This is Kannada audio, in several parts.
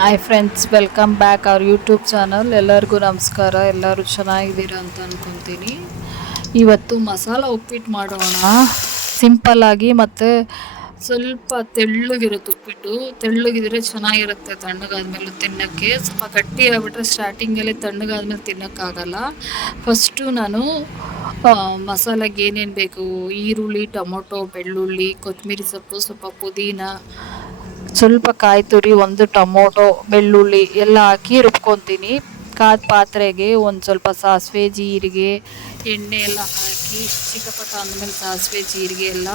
Hi friends, welcome back our YouTube channel. ಎಲ್ಲರಿಗೂ ನಮಸ್ಕಾರ. ಎಲ್ಲರೂ ಚೆನ್ನಾಗಿದ್ದೀರಾ ಅಂತ ಅಂದ್ಕೊತೀನಿ. ಇವತ್ತು ಮಸಾಲ ಉಪ್ಪಿಟ್ಟು ಮಾಡೋಣ. ಸಿಂಪಲ್ಲಾಗಿ ಮತ್ತು ಸ್ವಲ್ಪ ತೆಳ್ಳಗಿರುತ್ತೆ ಉಪ್ಪಿಟ್ಟು. ತೆಳ್ಳಗಿದ್ರೆ ಚೆನ್ನಾಗಿರುತ್ತೆ ತಣ್ಣಗಾದ್ಮೇಲೆ ತಿನ್ನೋಕ್ಕೆ. ಸ್ವಲ್ಪ ಗಟ್ಟಿ ಆಗಿಬಿಟ್ರೆ ಸ್ಟಾರ್ಟಿಂಗಲ್ಲಿ ತಣ್ಣಗಾದ್ಮೇಲೆ ತಿನ್ನೋಕ್ಕಾಗಲ್ಲ. ಫಸ್ಟು ನಾನು ಮಸಾಲೆಗೆ ಏನೇನು ಬೇಕು, ಈರುಳ್ಳಿ, ಟೊಮೊಟೊ, ಬೆಳ್ಳುಳ್ಳಿ, ಕೊತ್ತಂಬರಿ ಸೊಪ್ಪು, ಸ್ವಲ್ಪ ಪುದೀನ, ಸ್ವಲ್ಪ ಕಾಯಿ ತುರಿ, ಒಂದು ಟೊಮೊಟೊ, ಬೆಳ್ಳುಳ್ಳಿ ಎಲ್ಲ ಹಾಕಿ ರುಬ್ಕೊತೀನಿ. ಕಾದ ಪಾತ್ರೆಗೆ ಒಂದು ಸ್ವಲ್ಪ ಸಾಸಿವೆ, ಜೀರಿಗೆ, ಎಣ್ಣೆ ಎಲ್ಲ ಹಾಕಿ ಚಿಟಪಟ ಅಂದಮೇಲೆ ಸಾಸಿವೆ, ಜೀರಿಗೆ ಎಲ್ಲ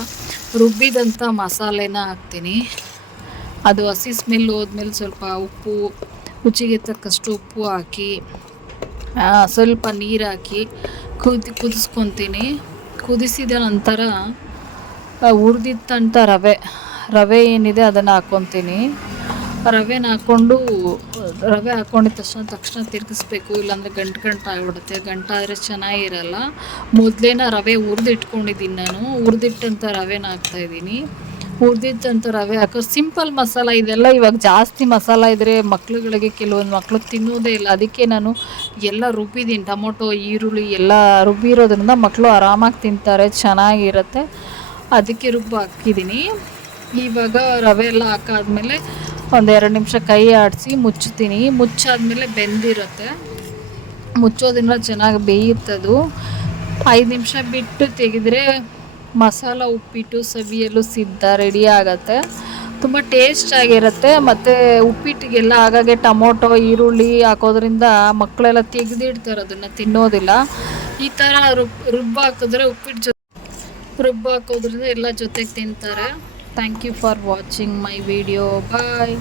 ರುಬ್ಬಿದಂಥ ಮಸಾಲೆನ ಹಾಕ್ತೀನಿ. ಅದು ಹಸಿ ಸ್ಮೆಲ್ ಹೋದ್ಮೇಲೆ ಸ್ವಲ್ಪ ಉಪ್ಪು, ರುಚಿಗೆ ತಕ್ಕಷ್ಟು ಉಪ್ಪು ಹಾಕಿ ಸ್ವಲ್ಪ ನೀರು ಹಾಕಿ ಕುದಿಸ್ಕೊತೀನಿ. ಕುದಿಸಿದ ನಂತರ ಹುರಿದಿಟ್ಟಂಥ ರವೆ ಏನಿದೆ ಅದನ್ನು ಹಾಕ್ಕೊತೀನಿ. ರವೆನ ಹಾಕ್ಕೊಂಡು ರವೆ ಹಾಕ್ಕೊಂಡಿದ್ದ ತಕ್ಷಣ ತಿರುಗಿಸ್ಬೇಕು, ಇಲ್ಲಾಂದರೆ ಗಂಟು ಆಗಿಬಿಡುತ್ತೆ. ಗಂಟಾದರೆ ಚೆನ್ನಾಗಿರಲ್ಲ. ಮೊದಲೇನ ರವೆ ಹುರಿದಿಟ್ಕೊಂಡಿದ್ದೀನಿ ನಾನು. ಹುರಿದಿಟ್ಟಂಥ ರವೆನ ಹಾಕ್ತಾಯಿದ್ದೀನಿ. ಹುರಿದಿಟ್ಟಂಥ ರವೆ ಹಾಕೋ ಸಿಂಪಲ್ ಮಸಾಲ ಇದೆಲ್ಲ. ಇವಾಗ ಜಾಸ್ತಿ ಮಸಾಲ ಇದ್ದರೆ ಮಕ್ಳುಗಳಿಗೆ, ಕೆಲವೊಂದು ಮಕ್ಳು ತಿನ್ನೋದೇ ಇಲ್ಲ. ಅದಕ್ಕೆ ನಾನು ಎಲ್ಲ ರುಬ್ಬಿದ್ದೀನಿ. ಟೊಮೊಟೊ, ಈರುಳ್ಳಿ ಎಲ್ಲ ರುಬ್ಬಿರೋದ್ರಿಂದ ಮಕ್ಕಳು ಆರಾಮಾಗಿ ತಿಂತಾರೆ, ಚೆನ್ನಾಗಿರುತ್ತೆ. ಅದಕ್ಕೆ ಹಾಕಿದ್ದೀನಿ. ಇವಾಗ ರವೆ ಎಲ್ಲ ಹಾಕಾದ್ಮೇಲೆ ಒಂದು 2 ನಿಮಿಷ ಕೈ ಆಡಿಸಿ ಮುಚ್ತೀನಿ. ಮುಚ್ಚಾದ್ಮೇಲೆ ಬೆಂದಿರುತ್ತೆ. ಮುಚ್ಚೋದ್ರಿಂದ ಚೆನ್ನಾಗಿ ಬೇಯುತ್ತದು. 5 ನಿಮಿಷ ಬಿಟ್ಟು ತೆಗೆದ್ರೆ ಮಸಾಲ ಉಪ್ಪಿಟ್ಟು ಸವಿಯಲು ಸಿದ್ಧ, ರೆಡಿ ಆಗುತ್ತೆ. ತುಂಬ ಟೇಸ್ಟಾಗಿರುತ್ತೆ. ಮತ್ತು ಉಪ್ಪಿಟ್ಟಿಗೆಲ್ಲ ಹಾಗಾಗಿ ಟೊಮೊಟೊ, ಈರುಳ್ಳಿ ಹಾಕೋದ್ರಿಂದ ಮಕ್ಕಳೆಲ್ಲ ತೆಗೆದಿಡ್ತಾರೆ, ಅದನ್ನು ತಿನ್ನೋದಿಲ್ಲ. ಈ ಥರ ರುಬ್ಬಾಕಿದ್ರೆ ಉಪ್ಪಿಟ್ಟು ರುಬ್ಬಾಕೋದ್ರಿಂದ ಎಲ್ಲ ಜೊತೆಗೆ ತಿಂತಾರೆ. Thank you for watching my video. Bye.